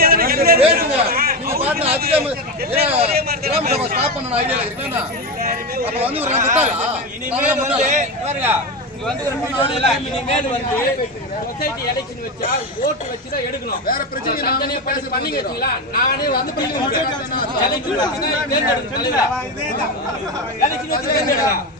பேசுங்க. நீங்க பாட்டு அதிகமா ஏன் கிராம சபை ஸ்டாப் பண்ண ஐடியா இருக்கா அப்ப வந்து ஒரு முட்டாளா? இனிமேல் வந்து பாருங்க இங்க வந்து ஒரு முன்னாடி இல்ல, இனிமேல் வந்து சொசைட்டி எலெக்ஷன் வச்சா ஓட்டு வச்சு தான் எடுக்கணும். வேற பிரச்சனை பண்ணி வச்சீங்களா? நானே வந்து எலெக்ஷன் வச்சு தேர்ந்தெடுக்கணும். தலைவரா. எலெக்ஷன் வச்சு தேர்ந்தெடுக்கலாம்.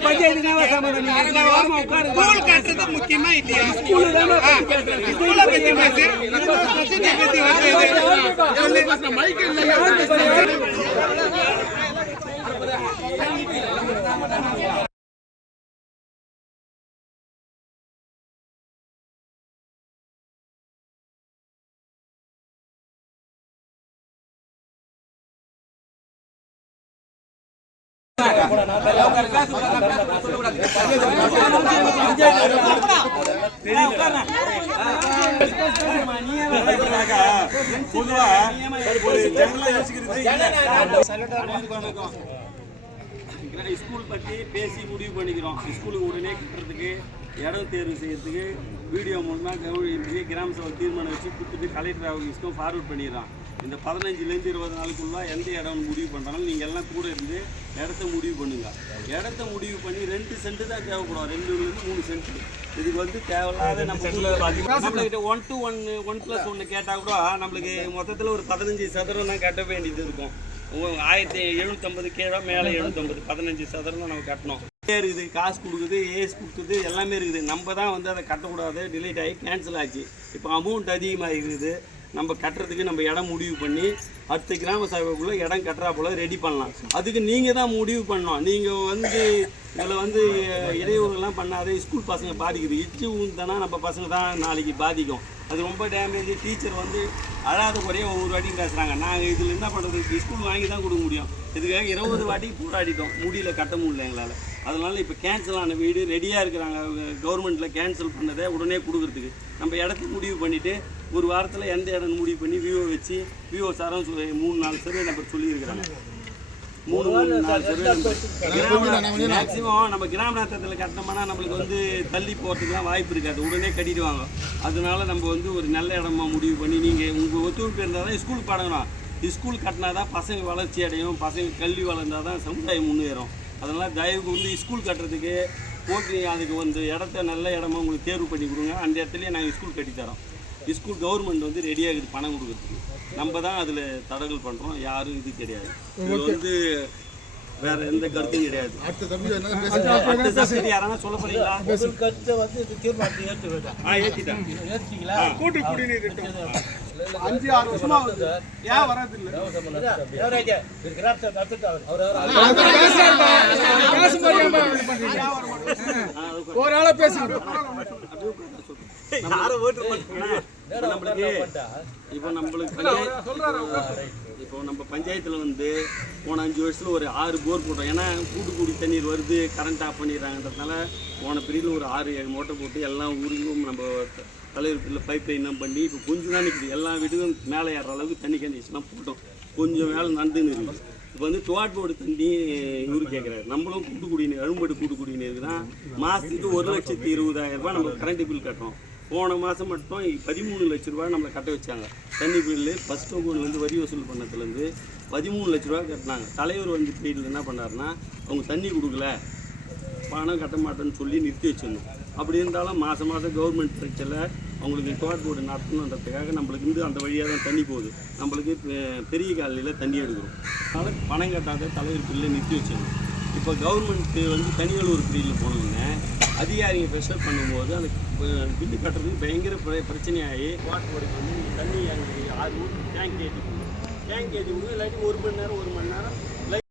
பஞ்சாயத்து சமாதானம் ஸ்கூல் கட்டுறது முக்கியமா இல்லையா பத்தி பேசு பத்தி பொதுவா ஒரு யோசிக்கிறது ஸ்கூல் பற்றி பேசி முடிவு பண்ணிக்கிறோம் ஸ்கூலுக்கு உடனே கட்டுறதுக்கு இடம் தேர்வு செய்யறதுக்கு வீடியோ மூலமாக கவர்மெண்ட் கிராம சபை தீர்மானம் வச்சு கொடுத்துட்டு கலெக்டர் ஆஃபீஸ்க்கும் ஃபார்வர்ட் பண்ணிடுறோம் இந்த பதினஞ்சுலேருந்து இருபது நாளுக்குள்ள எந்த இடம்னு முடிவு பண்ணுறாலும் நீங்கள் எல்லாம் கூட இருந்து இடத்த முடிவு பண்ணுங்க. இடத்த முடிவு பண்ணி ரெண்டு சென்ட் தான் தேவைப்படும். ரெண்டுலேருந்து மூணு சென்ட் இதுக்கு வந்து தேவையில்லாத நம்ம நம்மளுக்கு one two one one plus ஒன்று கேட்டால் கூட நம்மளுக்கு மொத்தத்தில் ஒரு பதினஞ்சு சதுரம் தான் கட்ட வேண்டியது இருக்கும். ஆயிரத்தி எழுநூத்தம்பது கீழே மேலே எழுநூத்தம்பது பதினஞ்சு சதுரம் தான் நம்ம கட்டணும். இருக்குது காசு கொடுக்குது ஏஸ் கொடுக்குது எல்லாமே இருக்குது. நம்ம தான் வந்து அதை கட்டக்கூடாது டிலேட் ஆகி கேன்சல் ஆச்சு. இப்போ அமௌண்ட் அதிகமாக இருக்குது நம்ம கட்டுறதுக்கு நம்ம இடம் முடிவு பண்ணி அடுத்த கிராம சபைக்குள்ளே இடம் கட்டுறா போல ரெடி பண்ணலாம். அதுக்கு நீங்கள் தான் முடிவு பண்ணணும். நீங்கள் வந்து இதில் வந்து இடையூறுலாம் பண்ணாதே ஸ்கூல் பசங்க பாதிக்குது. இச்சு ஊந்தானா நம்ம பசங்க தான் நாளைக்கு பாதிக்கும். அது ரொம்ப டேமேஜ் டீச்சர் வந்து அழாத குறைய ஒவ்வொரு வாட்டியும் பேசுகிறாங்க நாங்கள் இதில் என்ன பண்ணுறது ஸ்கூல் வாங்கி தான் கொடுக்க முடியும். இதுக்காக இருபது வாட்டி போராடிட்டோம். முடியல கட்ட முடியல எங்களால். அதனால் இப்போ கேன்சல் ஆன வீடு ரெடியாக இருக்கிறாங்க. கவர்மெண்ட்டில் கேன்சல் பண்ணதை உடனே கொடுக்குறதுக்கு. நம்ம இடத்த முடிவு பண்ணிவிட்டு ஒரு வாரத்தில் எந்த இடம்னு முடிவு பண்ணி விவோ வச்சு விவோ சாரம் மூணு நாலு சர்வே நம்பர் சொல்லியிருக்கிறாங்க. மூணு மூணு நாலு சர்வே நம்பர் மேக்ஸிமம் நம்ம கிராம நேரத்தில் கட்டினோம்னா நம்மளுக்கு வந்து தள்ளி போகிறதுக்குலாம் வாய்ப்பு இருக்காது. உடனே கட்டிடுவாங்க. அதனால நம்ம வந்து ஒரு நல்ல இடமா முடிவு பண்ணி நீங்கள் உங்கள் ஒத்துழைப்பு இருந்தால் தான் ஸ்கூல் பழகணும் ஸ்கூல் கட்டினா தான் பசங்க வளர்ச்சி அடையும். பசங்க கல்வி வளர்ந்தால் தான் சமுதாயம் முன்னேறும். அதனால் தயவு வந்து ஸ்கூல் கட்டுறதுக்கு போட்டி அதுக்கு வந்து இடத்த நல்ல இடமா உங்களுக்கு தேர்வு பண்ணி கொடுங்க. அந்த இடத்துலயே நாங்கள் ஸ்கூல் கட்டித்தரோம். ஸ்கூல் கவர்மெண்ட் வந்து ரெடியாக இருக்குது பணம் கொடுக்குறதுக்கு. நம்ம தான் அதில் தடங்கல் பண்ணுறோம் யாரும் இது கிடையாது. இது வந்து வேற எந்த கருத்தும் கிடையாது. அடுத்த சப்சிடி யாரானா சொல்ல போறீங்களா? கருத்தை வந்து இது தீர்மானத்தை ஏற்றுக்கிட்டேன் ஆ ஏற்றிட்டேன் ஏற்றுங்களா கூட்டு குடிநீர் திட்டம். அஞ்சு ஆறு வருஷமா ஆகுது ஏன் வராது இல்ல ஒரு ஆளா பேசுங்க. நம்மளுக்கு இப்போ நம்மளுக்கு இப்போ நம்ம பஞ்சாயத்தில் வந்து போன அஞ்சு வருஷத்துல ஒரு ஆறு போர் போட்டோம். ஏன்னா கூட்டு குடி தண்ணீர் வருது கரண்ட் ஆஃப் பண்ணிடுறாங்கன்றதுனால போன பிரிவில் ஒரு ஆறு ஏழு மோட்டர் போட்டு எல்லாம் ஊருக்கும் நம்ம த- தலைவர் பிரிவில் பைப் லைன்லாம் பண்ணி இப்போ கொஞ்சம் தான் நிற்குது எல்லா வீட்டுக்கும் மேலே ஏறுற அளவுக்கு தண்ணி கண்டிஷன்லாம் போட்டோம். கொஞ்சம் மேலே நடந்துன்னு இருக்குது இப்போ வந்து துவாட் போர்டு தண்ணி இவரு கேட்குறாரு நம்மளும் கூட்டு குடிநீர் அழும்படு கூட்டு குடிநீருக்கு தான் மாதத்துக்கு ஒரு லட்சத்தி இருபதாயிரம் ரூபாய் நம்ம கரண்ட் பில் கட்டுறோம். போன மாதம் மட்டும் பதிமூணு லட்ச ரூபாய் நம்மளை கட்ட வச்சாங்க. தண்ணி பில்லு ஃபஸ்ட் டோக்கன் வந்து வரி வசூல் பண்ணதுலேருந்து பதிமூணு லட்ச ரூபா கட்டினாங்க. தலைவர் வந்து பீரியடில் என்ன பண்ணாருன்னா அவங்க தண்ணி கொடுக்கல. பணம் கட்ட மாட்டேன்னு சொல்லி நிறுத்தி வச்சிருந்தோம் அப்படி இருந்தாலும் மாதம் மாதம் கவர்மெண்ட் ஸ்ட்ரக்சரில் அவங்களுக்கு டோட் போர்டு நடத்தணுன்றதுக்காக நம்மளுக்கு இருந்து அந்த வழியாக தான் தண்ணி போகுது. நம்மளுக்கு பெரிய காலையில் தண்ணி எடுக்கிறோம். அதனால் பணம் கட்டாத தலைவர் பில்லை நிறுத்தி வச்சிருந்தோம் இப்போ கவர்மெண்ட்டு வந்து தனியாளூர் பிரிவில் போனவங்க அதிகாரிங்க ப்ரெஷர் பண்ணும்போது அந்த பில்லு கட்டுறதுக்கு பயங்கர பிர பிரச்சனையாகி வாட்டர் போர்டுக்கு வந்து தண்ணி இறங்கி ஆறு ஊர் டேங்க் ஏற்றி டேங்க் ஏற்றி விடுங்க இல்லாட்டி ஒரு மணி நேரம் ஒரு மணி நேரம்